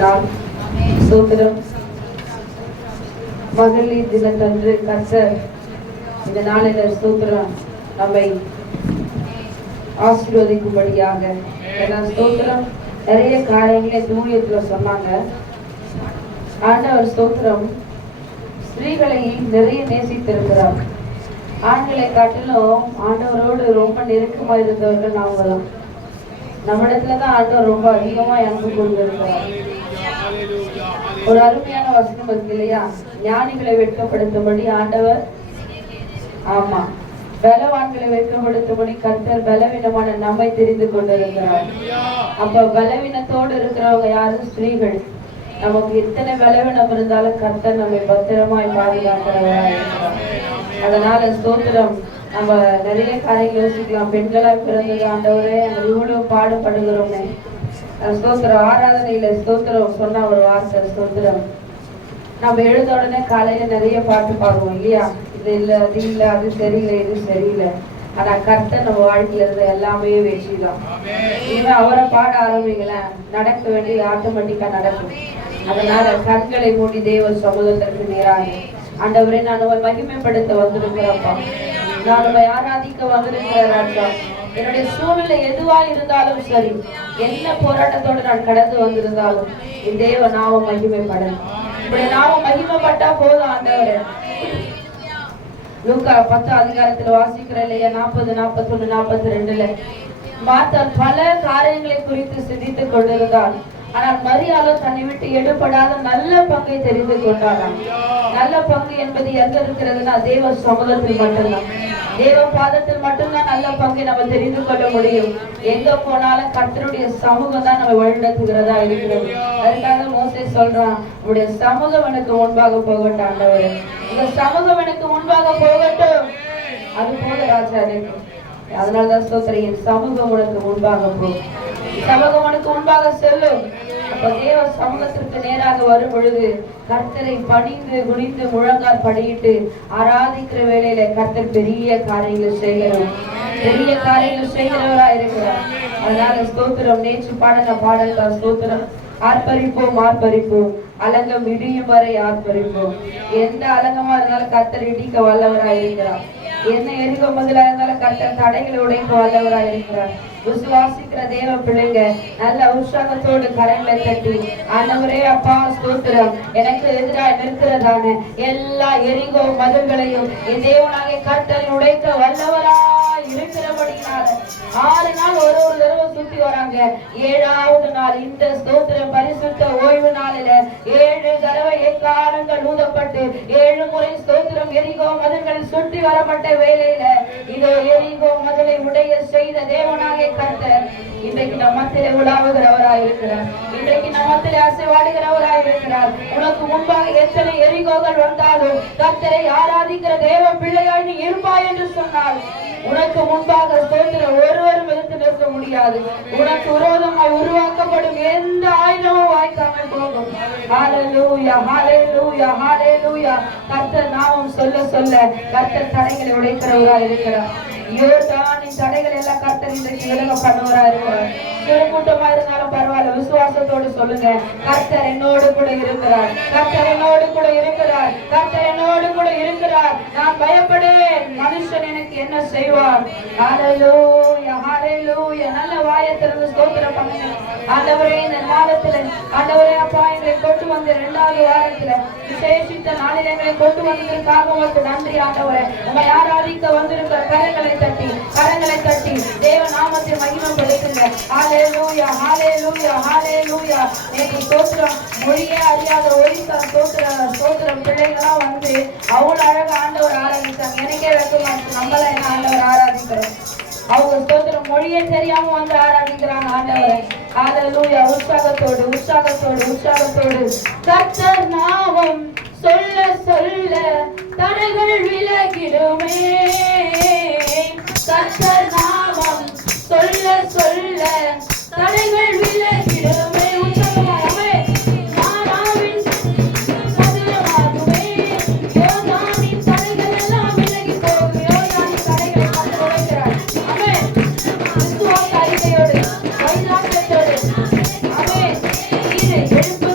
சோதரம் மகளிர் தினத்தன்று கர்த்தர் இந்த நாளில ஸ்தோத்திரம் நம்மை ஆசீர்வதிக்கும்படியாக ஸ்தோத்திரம் நிறைய காரியங்களை தூயத்துல சொன்னாங்க. ஆண்டவர் ஸ்தோத்திரம் ஸ்திரீகளை நிறைய நேசித்திருக்கிறார். ஆண்களை காட்டிலும் ஆண்டவரோடு ரொம்ப நெருக்கமா இருந்தவர்கள் நாம தான். நம்மிடத்துலதான் ஆண்டவர் ரொம்ப அதிகமா அன்பு கொண்டிருக்கிறார். ஒரு அருமையான வசனம் இருக்கு இல்லையா? ஞானிகளை வெட்கப்படுத்தும்படி ஆண்டவர், ஆமா, பலவான்களை வெட்கப்படுத்தும்படி கர்த்தர் பலவீனமான நம்மை தெரிந்து கொண்டிருக்கிறார். அப்ப பலவீனத்தோடு இருக்கிறவங்க யாரும் ஸ்திரீகள். நமக்கு எத்தனை பலவீனம் இருந்தாலும் கர்த்தர் நம்மை பத்திரமாய் பாதுகாக்கிறவரா இருக்கிறார். அதனால ஸ்தோத்திரம் நம்ம நிறைய காரியங்கள் யோசிக்கலாம். பெண்களா பிறந்தது ஆண்டவரே, நம்ம இவ்வளவு பாடுபடுகிறோமே. ஸ்தோத்திரம் ஆராதனையில ஸ்தோத்திரம் சொன்ன ஒரு வார்த்தை ஸ்தோத்திரம், நம்ம எழுத உடனே காலையில நிறைய பாட்டு பாடுவோம் இல்லையா? இது இல்ல, அது இல்ல, அது சரியில்லை, இது சரியில்லை. ஆனா கர்த்தர் நம்ம வாழ்க்கையில இருந்த எல்லாமே வெற்றிதான். இனிமே அவரை பாட ஆரம்பிங்களேன், நடக்க வேண்டியது ஆட்டோமேட்டிக்கா நடக்கும். அதனால கண்களை மூடி தேவ சமூகத்திற்கு நேராக, ஆண்டவரே நான் உங்களை மகிமைப்படுத்த வந்திருக்கிறப்பா, நான் உங்களை ஆராதிக்க வந்திருக்கிறேன். என்னுடைய சூழ்நிலை எதுவா இருந்தாலும் சரி, என்ன போராட்டத்தோடு நான் கடந்து வந்திருந்தாலும் என் தேவ நாமம் மகிமைப்படணும். இப்படி நாமம் மகிமைப்பட்டா போதும் ஆண்டவரே. லூக்கா 10 அதிகாரத்துல வாசிக்கிற இல்லையா? 40, 41, 42 மார்த்தாள் பல காரியங்களை குறித்து சிந்தித்துக் கொண்டிருந்தாள். ஆனால் மரியாதை தன்னை விட்டு எடுபடாத நல்ல பங்கை தெரிந்து கொண்டாராம். நல்ல பங்கு என்பது எங்க இருக்கிறதுனா தேவ சமூகத்தில் மட்டும்தான், தேவ பாதத்தில் மட்டும்தான் நல்ல பங்கை நம்ம தெரிந்து கொள்ள முடியும். எங்க போனாலும் கர்த்தருடைய சமூகம் தான் நம்ம வழிநடத்துகிறதா இருக்கிறது. அதுக்காக மோசே சொல்றான், உடைய சமூகம் எனக்கு முன்பாக போகட்டும் ஆண்டவரே, இந்த சமூகம் எனக்கு முன்பாக போகட்டும். அது போல ராஜா எனக்கு. அதனாலதான் ஸ்தோத்திரம், என் சமூகம் உனக்கு முன்பாக போகும், சமூகம் உனக்கு முன்பாக செல்லும். அப்ப தேவ சமூகத்திற்கு நேராக வரும் பொழுது கர்த்தரை பணிந்து குனிந்து முழங்கால் படியிட்டு ஆராதிக்கிற வேளையில கர்த்தர் பெரிய காரியங்களை செய்கிறோம், பெரிய காரியங்கள் செய்கிறவரா இருக்கிறார். அதனால ஸ்தோத்திரம் நேற்று பாடின பாடல் தான் ஸ்தோத்திரம். ஆர்ப்பரிப்போம் ஆர்ப்பரிப்போம், அலங்கம் இடியும் வரை ஆர்ப்பரிப்போம். எந்த அலங்கமா இருந்தாலும் கர்த்தர் இடிக்க வல்லவரா இருக்கிறார். என்ன எரிக முதலா இருந்தாலும் கர்த்தர் தடைகளை உடைக்க வல்லவரா இருக்கிறார். விசுவாசிக்கிற தேவ பிள்ளைங்க நல்ல உற்சாகத்தோடு கரங்களை தட்டி, ஆண்டவரே அப்பா ஸ்தோத்திரம், எனக்கு எதிராக நிற்கிறதான எல்லா எரிகோ மதில்களையும் என் தேவனாகிய கர்த்தர் உடைக்க வல்லவரா இருக்கிறபடினால 6 நாள் ஒரு தடவை சுத்தி வராங்க. 7வது நாள் இந்த ஸ்தோத்திரம் பரிசுத்த ஓய்வு நாளில 7 தடவை எக்காலங்கள் ஊதப்பட்டு 7 முறை ஸ்தோத்திரம் எரிகோ மதில்கள் சுற்றி வரப்பட்ட வேளையில இதோ எரிகோ மதிலை உடைய செய்த தேவனாகிய கர்த்தர் இன்றைக்கு நம்மத்திலே உலாவுகிறவராய் இருக்கிறார். இன்றைக்கு நம்மத்திலே அசைவாடுகிறவராய் இருக்கிறார். உனக்கு முன்பாக எத்தனை எரிகோகள் வந்தாலும் கர்த்தரை ஆராதிக்கிற தேவ பிள்ளையாய் நீ இருப்பாய் என்று சொன்னால் உனக்கு முன்பாக ஸ்தோத்திரம் ஒருவரும் எதிர்த்து நிற்க முடியாது. உனக்கு விரோதமாய் உருவாக்கப்படும் எந்த ஆயுதமும் வாய்க்காமல் போகும். ஹல்லேலூயா ஹல்லேலூயா ஹல்லேலூயா. கர்த்தர் நாமம் சொல்ல சொல்ல கர்த்தர் தடைகளை உடைக்கிறவராய் இருக்கிறார். யோர்தானின் தடைகள் எல்லாம் கர்த்தர் இன்றைக்கு விலக பண்ணுவரா இருக்கிறார். கூட்டமா இருந்தாலும் பரவாயில்ல, விசுவாசத்தோடு சொல்லுங்க, கர்த்தர் என்னோடு கூட இருக்கிறார், கர்த்தர் என்னோடு கூட இருக்கிறார், கர்த்தர் என்னோடு கூட இருக்கிறார். நான் பயப்படுவேன், மனுஷன் எனக்கு என்ன செய்வார்? ஹல்லேலூயா ஹல்லேலூயா. நல்ல வாயை திறந்து ஸ்தோத்திரம் பண்ணுங்க. ஆண்டவரே இந்த மாதத்துல, ஆண்டவரே அப்பா எங்களை கொண்டு வந்து 2வது வாரத்துல விசேஷித்த நாளில் எங்களை கொண்டு வந்ததற்காக உங்களுக்கு நன்றி ஆண்டவரே. உங்களை ஆராதிக்க வந்திருக்கிற கரங்களை தட்டி தேவ நாமத்தை மகிமைப்படுத்துங்க. ஹல்லேலூயா ஹல்லேலூயா ஹல்லேலூயா. நேற்று ஸ்தோத்திரம் மொழியே அறியாத ஒரிசா ஸ்தோத்திரம் பிள்ளைகளா வந்து அவ்வளவு அழகா ஆண்டவர் ஆராதிச்சாங்க. எனக்கே வெக்கமா இருக்கு, நம்மள என்ன ஆண்டவர் ஆராதிக்கிறோம். அவங்க ஸ்தோத்திரம் மொழியே தெரியாம வந்து ஆராதிக்கிறாங்க ஆண்டவரை. ஹல்லேலூயா. உற்சாகத்தோடு கர்த்தர் நாமம் சொல்ல சொல்ல தடைகள் விலகிடுமே. கர்த்தர் நாமம் சொல்ல சொல்ல தடைகள் விலகிடுமே. உற்சாகமாகவே மாறாவின் மதுரமாகுமே. யோர்தானின் தடைகள் எல்லாம் விலகி போகும். யோர்தானின் தடைகளை கர்த்தர் உடைக்கிறார். ஆமென். விசுவாச அறிக்கையோடு வைராக்கியத்தோடு ஆமென். இது எழுப்பு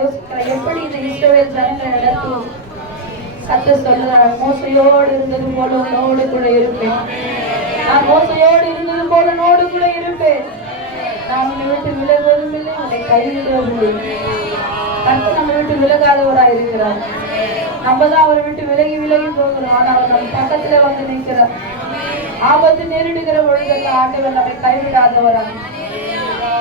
யோசிக்கிறேன், எப்படி இந்த இஸ்ரவேல் ஜனங்களை நடத்துவோம். கர்த்தர் சொல்லுறார், மோசையோடு இருந்தது போல உன்னோடு கூட இருப்பேன். நான் மோசையோடு இருந்தது போல உன்னோடு கூட இருப்பேன். நான் உன்னை விட்டு விலகுவதும் இல்லை, உன்னை கைவிடுவதும் இல்லை. கர்த்தர் நம்ம விட்டு விலகாதவராய் இருக்கிறார். நம்ம தான் அவரை விட்டு விலகி விலகி போகிறோம். ஆனால் அவர் நம்ம பக்கத்துல வந்து நிற்கிறார். ஆபத்து நேரிடுகிற பொழுதெல்லாம் ஆண்டவர் நம்மை கைவிடாதவரா.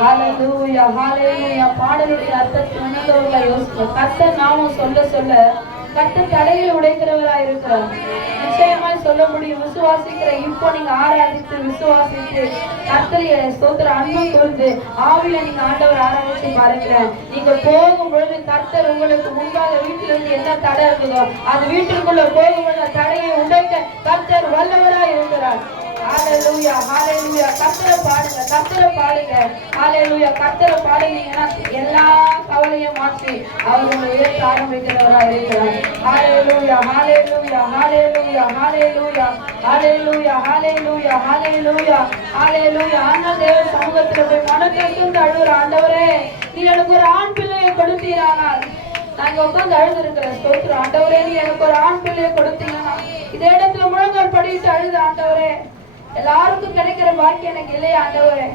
ஹல்லேலூயா, ஹல்லேலூயா. பாடலுடைய அர்த்தத்தை உணர்ந்தவர்களா யோசிப்போம். கர்த்தர் நாமம் சொல்ல சொல்ல கர்த்தர் தடையை உடைக்கிறவரா இருக்கிறார். நிச்சயமாய் சொல்ல முடியும். விசுவாசிக்கிற இப்போ நீங்க ஆராதித்து விசுவாசித்து கர்த்தரைய ஸ்தோத்திர அன்பு கூர்ந்து ஆவில நீங்க ஆண்டவர் ஆராதிச்சு பாருங்க. நீங்க போகும் பொழுது கர்த்தர் உங்களுக்கு முன்பாக வீட்டில இருந்து என்ன தடை இருக்குதோ அது வீட்டிற்குள்ள போகும்போது தடையை உடைக்க கர்த்தர் வல்லவரா இருக்கிறார். ஹல்லேலூயா, ஹல்லேலூயா. கர்த்தரை பாடுங்க, கர்த்தரை பாடுங்க. ஹல்லேலூயா. கர்த்தரை பாடுனீங்கன்னா எல்லா கவலையும் மாற்றி அவர் உங்களை ஏற்ற ஆரம்பிக்கிறவரா இருக்கிறார். ஹல்லேலூயா, ஹல்லேலூயா, ஹல்லேலூயா, ஹல்லேலூயா, ஹல்லேலூயா, ஹல்லேலூயா, ஹல்லேலூயா, ஹல்லேலூயா. ஆண்டவர் தேவ சமூகத்துல போய் மனதிற்கு அழுகிற, ஆண்டவரே நீ எனக்கு ஒரு ஆண் பிள்ளையை கொடுத்தீரானால். நாங்க உட்கார்ந்து அழுது இருக்கிறேன். ஸ்தோத்திரம் ஆண்டவரே, நீ எனக்கு ஒரு ஆண் பிள்ளையை கொடுத்தீங்கன்னா. இதே இடத்துல முழங்கால் படிட்டு அழுது, ஆண்டவரே எல்லாருக்கும் கிடைக்கிற பாக்கியம் எனக்கு இல்லையா ஆண்டவரே,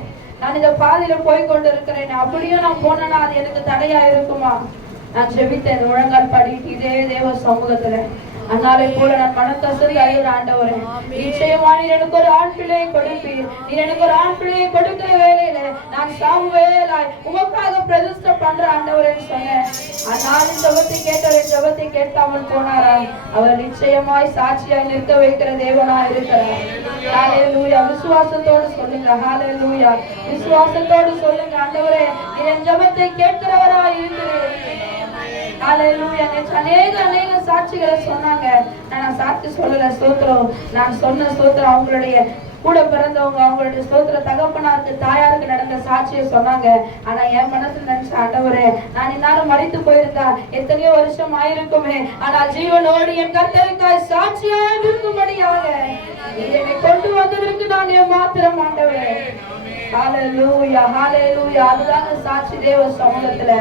நான் இந்த பாதையில போய் கொண்டு இருக்கிறேன், அப்படியும் நான் போனேன்னா அது எனக்கு தடையா இருக்குமா? நான் ஜெபித்தேன் முழங்கால் படிட்டு இதே தேவ சமூகத்துல. அன்னாரை போல நான் மனக்கசந்து அழுகிற, ஆண்டவரே நிச்சயமா நீ எனக்கு ஒரு ஆண் பிள்ளையை கொடுப்பீர். நீ எனக்கு ஒரு ஆண் பிள்ளையை கொடுக்கிற வேலையில நான் சாமுவேலாய் உமக்காக பிரதிஷ்டை பண்ற ஆண்டவரேன்னு சொன்னேன். அந்நாளின் ஜெபத்தை கேட்டவரின் ஜெபத்தை கேட்காமல் போனாரா? அவர் நிச்சயமாய் சாட்சியாய் நிற்க வைக்கிற தேவனா இருக்கிறார். ஹல்லேலூயா. விசுவாசத்தோடு சொல்லுங்க. ஹல்லேலூயா. விசுவாசத்தோடு சொல்லுங்க, ஆண்டவரே என் ஜெபத்தை கேட்கிறவராய் இருக்கிறீர். ஹல்லேலூயா. அநேக சாட்சிகளை சொன்னாங்க. நான் சாட்சி சொல்லல. ஸ்தோத்திரம். நான் சொன்ன ஸ்தோத்திரம் அவங்களுடைய கூட பிறந்தவங்க, அவங்களுடைய ஸ்தோத்திர தகப்பனாருக்கு தாயாருக்கு நடந்த சாட்சியை சொன்னாங்க. ஆனா என் மனசுல நினைச்ச, ஆண்டவரே நான் இந்நாளும் மறித்து போயிருந்தா எத்தனையோ வருஷம் ஆயிருக்குமே, ஆனால் ஜீவனோடு என் கர்த்தருக்காய் சாட்சியாக இருக்கும்படியாக என்னை கொண்டு வந்ததற்கு நான் என் மாத்திரம், ஆண்டவரே. ஹல்லேலூயா, ஹல்லேலூயா. அதுதாங்க சாட்சி தேவ சமூகத்துல.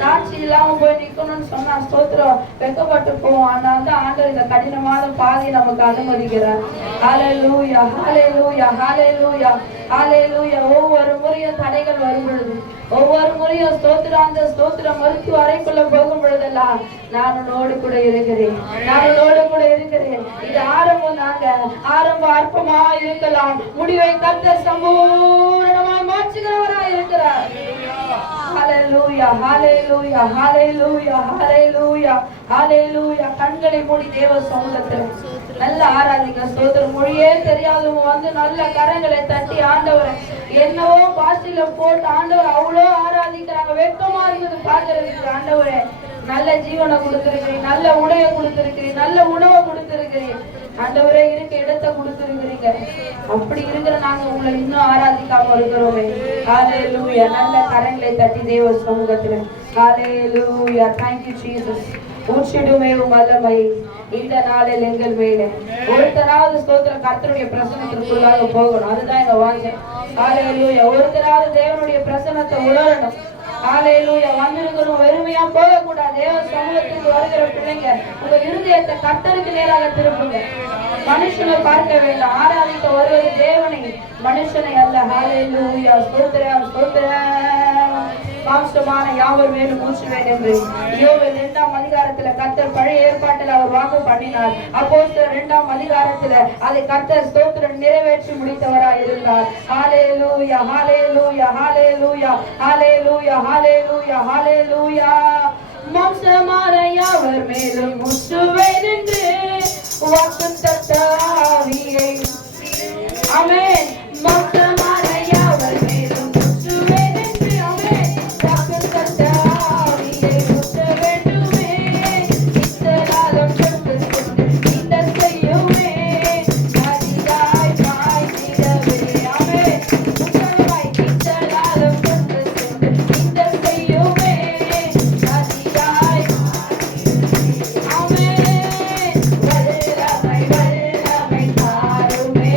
சாட்சி இல்லாம போய் நிக்கணும்னு சொன்னா ஸ்தோத்திரம் வெக்கப்பட்டு போவோம். ஆனா வந்து ஆண்டவர் இந்த கடினமான பாதையை நமக்கு அனுமதிக்கிறார். ஹல்லேலூயா, ஹல்லேலூயா, ஹல்லேலூயா, ஹல்லேலூயா. ஒவ்வொரு முறையும் தடைகள் வரும் பொழுது, ஒவ்வொரு முறையும் ஸ்தோத்திர மருத்துவ அறைக்குள்ள போகும் பொழுதெல்லாம் நான் உன்னோடு கூட இருக்கிறேன், நான் உன்னோடு கூட இருக்கிறேன். இது ஆரம்பம் தாங்க. ஆரம்பம் அற்பமா இருக்கலாம், முடிவை கர்த்தர் சம்பூரணமாய் மாற்றுகிறவராய் இருக்கிறார். ஹல்லேலூயா, ஹல்லேலூயா, ஹல்லேலூயா, ஹல்லேலூயா, ஹல்லேலூயா. கண்களை மூடி தேவ சமூகத்தில் நல்ல ஆராதிங்க. ஸ்தோத்திரம். மொழியே தெரியாதவங்க வந்து நல்ல கரங்களை தட்டி ஆண்டவரை என்னவோ பாசில போட்டு ஆண்டவர் அவ்வளோ ஆராதிக்கிறாங்க. வெட்கமா இருக்குது பாக்குறதுக்கு. ஆண்டவரே நல்ல ஜீவனை கொடுத்திருக்கிறீங்க, நல்ல உடைய கொடுத்திருக்கிறீங்க, நல்ல உணவை கொடுத்திருக்கிறீங்க. ஆண்டவரே இருக்க இடத்தை கொடுத்திருக்கிறீங்க. அப்படி இருக்கிற நாங்க உங்களை இன்னும் ஆராதிக்காம இருக்கிறோமே. ஹல்லேலூயா. நல்ல கரங்களை தட்டி தேவ சமூகத்துல. ஹல்லேலூயா. Thank you Jesus. ஊற்றிடுமே வல்லமை இந்த நாளில் எங்கள் மேலே. ஒருத்தராவது ஸ்தோத்திர கர்த்தருடைய பிரசன்னத்திற்குள்ளாக போகணும். அதுதான் எங்க வாஞ்சை. ஹல்லேலூயா. ஒருத்தராவது தேவனுடைய பிரசன்னத்தை உணரணும். ஹல்லேலூயா. வந்திருக்கணும், வெறுமையா போக கூடாது. தேவ சமூகத்துக்கு வருகிற பிள்ளைங்க உங்க இருதயத்தை கர்த்தருக்கு நேராக திருப்புங்க. மனுஷனை பார்க்க வேண்டாம். ஆராதிக்க வருவது தேவனை, மனுஷனை அல்ல. ஹல்லேலூயா. ஸ்தோத்திரம், ஸ்தோத்திரம். மாம்சமான யாவர் மேலும் ஊற்றுவேன் என்று யோவேல் 2ஆம் அதிகாரத்துல கர்த்தர் பழைய ஏற்பாட்டில் அவர் வாக்கு பண்ணினார். அப்போஸ்தலர் 2ஆம் அதிகாரத்துல அதை கர்த்தர் ஸ்தோத்திரம் நிறைவேற்றி முடித்தவராய் இருந்தார். ஹல்லேலூயா, ஹல்லேலூயா, ஹல்லேலூயா, ஹல்லேலூயா, ஹல்லேலூயா, ஹல்லேலூயா. மாம்சமான யாவர் மேலும் ஊற்றுவேன் என்று வாக்குத்தத்த ஆவியை. ஆமென். மாம்சமான யாவர் மேலும் ஊற்றுவேன் என்று. ஆமென். வாக்குத்தத்த ஆவியை ஊற்ற வேண்டுமே. இத்தலாலம் கொண்டு கொண்டு இந்த செய்யுமே. அதிகாய் பாய்ந்திடவே. ஆமென். உத்தரவாய் இத்தலாலம் கொண்டு கொண்டு இந்த செய்யுமே. அதிகாய். ஆமென். வல்லமை வல்லமை தாருமே.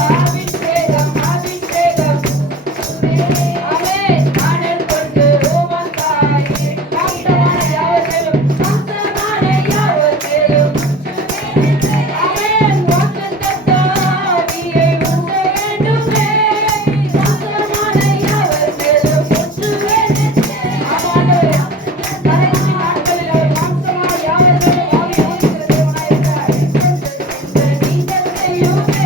அபிஷேகம் அபிஷேகம் ஆமென் ஆனல் கொண்டு உமக்காய் மாம்சமான யாவர் மேலும் மாம்சமான யாவர் மேலும் ஆமென் வாக்குத்தத்தம் ஆவியை ஊற்ற வேண்டுமே மாம்சமான யாவர் மேலும் ஊற்ற வேண்டுமே ஆமாண்டவரே கடைசி நாட்களில் அவர் மாம்சமான யாவர் மேலும் ஆவியை ஊற்றுகிற தேவனாய் இருக்கிறார் நீங்கள் செய்யுமே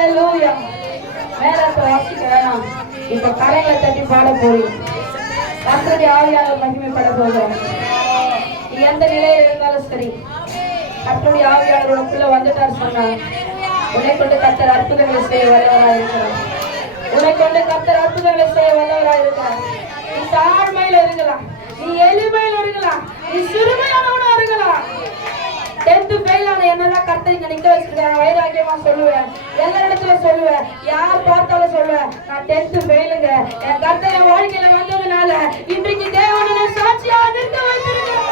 ஹalleluya. வேதத்தை வாசிக்க வேணாம், இப்ப கரங்களை தட்டி பாட போறீங்க. கர்த்தருடைய ஆவியானவர் மகிமைப்பட போகிறார். எந்த நிலையில் இருந்தாலும் சரி, கர்த்தருடைய ஆவியானவர் உனக்குள்ள வந்துட்டார் சொன்னா, உன்னை கொண்டு கர்த்தர் அற்புதங்களை செய்ய வல்லவராக இருக்கிறார். உன்னை கொண்டு கர்த்தர் அற்புதங்களை செய்ய வல்லவராக இருக்கிறார். நீ தாழ்மையில இருக்கலாம், நீ எளிமையில இருக்கலாம், நீ சிறுமையானவனா இருக்கலாம். 10th ஃபெயில் ஆன என்னதான் கர்த்தர் இங்க நிக்க வச்சிருக்காங்க. வைராக்கியமா சொல்லுவேன், எல்லா இடத்துல சொல்லுவேன், யார் பார்த்தாலும் சொல்லுவேன், நான் 10th ஃபெயிலுங்க. என் கர்த்தர் என் வாழ்க்கையில வந்ததுனால இன்றைக்கு தேவனை சாட்சியா நிற்க வச்சிருக்காங்க.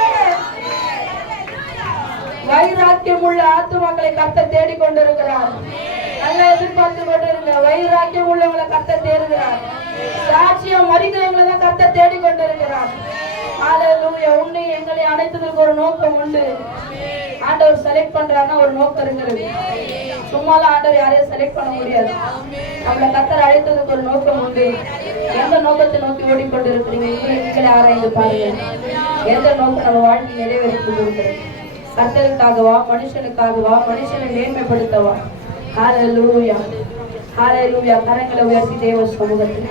வைராக்கியம் உள்ள ஆத்துமாக்களை கர்த்தர் தேடிக் கொண்டிருக்கிறார். நல்லா எதிர்பார்த்து கொண்டிருங்க. வைராக்கியம் உள்ளவங்களை கர்த்தர் தேடுகிறார். சாட்சியம் மறிக்கிறவங்களை தான் கர்த்தர் தேடிக் கொண்டிருக்கிறார். ஹalleluya. உன்னை எங்களை அழைத்ததுக்கு ஒரு நோக்கம் உண்டு. ஆண்டவர் செலக்ட் பண்றாருன்னா ஒரு நோக்கம் இருக்கிறது. சும்மாலாம் ஆண்டவர் யாரையும் செலக்ட் பண்ண முடியாது. நம்மளை கர்த்தர் அழைத்ததுக்கு ஒரு நோக்கம் உண்டு. எந்த நோக்கத்தை நோக்கி ஓடிக்கொண்டிருக்கிறீங்க? நீங்களே ஆராய்ந்து பாருங்க. எந்த நோக்கம் நம்ம வாழ்க்கை நிறைவேற்றி கொண்டிருக்கிறது? கர்த்தருக்காகவா, மனுஷனுக்காகவா, மனுஷனை மேன்மைப்படுத்தவா? ஹalleluya. ஹalleluya. கரங்களை உயர்த்தி தேவ சமூகத்தில்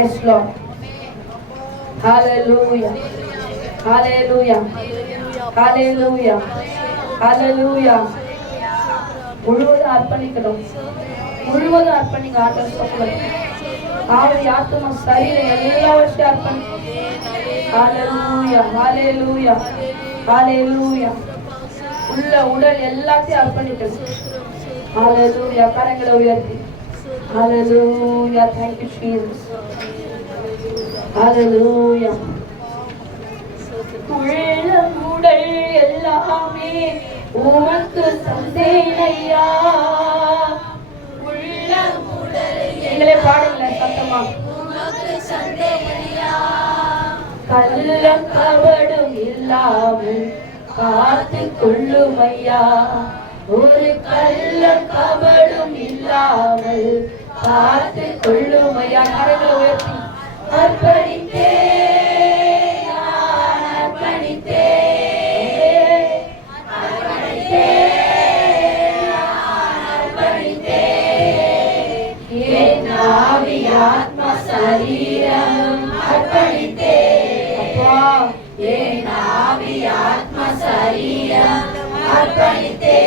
எஸ் லார்ட். ஹalleluya. ஹalleluya. ஹalleluya. ஹalleluya. முழுவதும் அர்ப்பணிக்கணும். முழுவதும் அர்ப்பணிங்க. ஆண்டவர் சொல்றார், ஆவி ஆத்துமா சரீரம் எல்லாவற்றையும் அர்ப்பணி. ஹalleluya. ஹalleluya. ஹalleluya. உள்ள உடல் எல்லாத்தையும் அர்ப்பணிக்கணும். ஹalleluya. கரங்களை உயர்த்தி ஹalleluya. Thank you Jesus. ஹalleluya. உள்ள உடல் எல்லாமே உமக்கு தந்தேனையா. உள்ள உடல் எங்களை பாடுங்க சத்தமா. உமக்கு தந்தேனையா. கள்ள கபடும் இல்லாமல் காத்து கொள்ளுமையா. ஒரு கள்ள கபடும் இல்லாமல் காத்து கொள்ளுமையா. கரங்களை உயர்த்தி அர்ப்பணித்தே சரீரம் அர்ப்பணித்தே. அப்பா என் ஆவி ஆத்மா சரீரம் அர்ப்பணித்தே.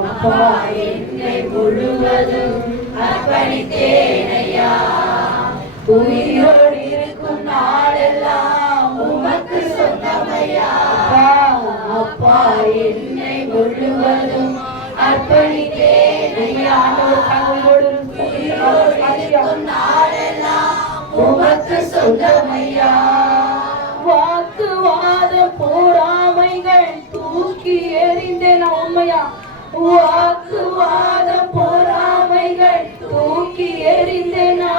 அப்பா என்னை முழுவதும் அர்ப்பணித்தேனையா. உயிரோடு இருக்கும் நாளெல்லாம் உமக்கு சொந்தமையா. அப்பா என்னை முழுவதும் அர்ப்பணித்தேனையா. உமக்கு சொந்தமையா. வாக்குவாத பொறாமைகள் தூக்கி எறிந்தேன். உண்மையா? வாக்குவாத பொறாமைகள் தூக்கி எறிந்தேனா.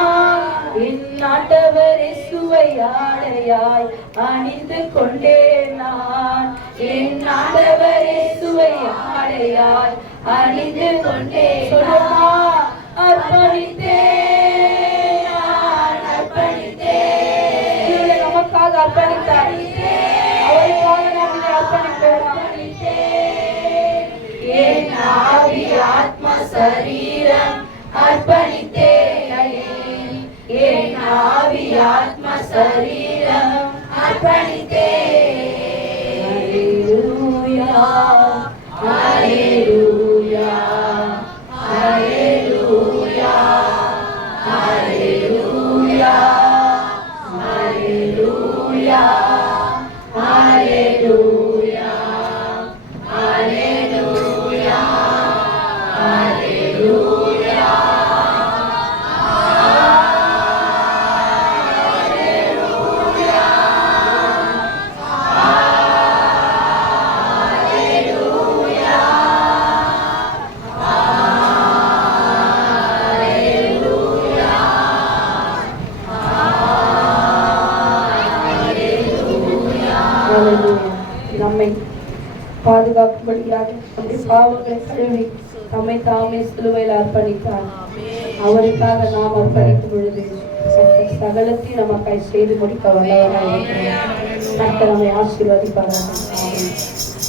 என்னாண்டவர் இயேசுவை ஆடையாய் அணிந்து கொண்டேன் நான். என்னாண்டவர் இயேசுவை ஆடையாய் அணிந்து கொண்டேன். சொல்லுமா? அர்ப்பணித்தேன், அர்ப்பணித்தேன். நமக்காக அர்ப்பணித்தார். அவருக்காக நாம் அர்ப்பணிப்போம். என் ஆவி ஆத்மா சரீரம் அர்ப்பணித்தேன். என் ஆவி ஆத்மா சரீரம் அர்ப்பணித்தேன். ஹalleluya. ஹalleluya. Hallelujah, Hallelujah, Hallelujah, Hallelujah, Hallelujah, Hallelujah. நம்மை பாதுகாக்கும்படியாக நம்முடைய பாவங்களை கழுவி நம்மை தாமே சிலுவையில் அர்ப்பணித்தார். அவருக்காக நாம் அர்ப்பணிக்கும் பொழுது சகலத்தையும் நமக்காய் செய்து முடிக்க வல்லவராய் இருக்கிறார். நம்மை ஆசீர்வதிப்பார்கள்.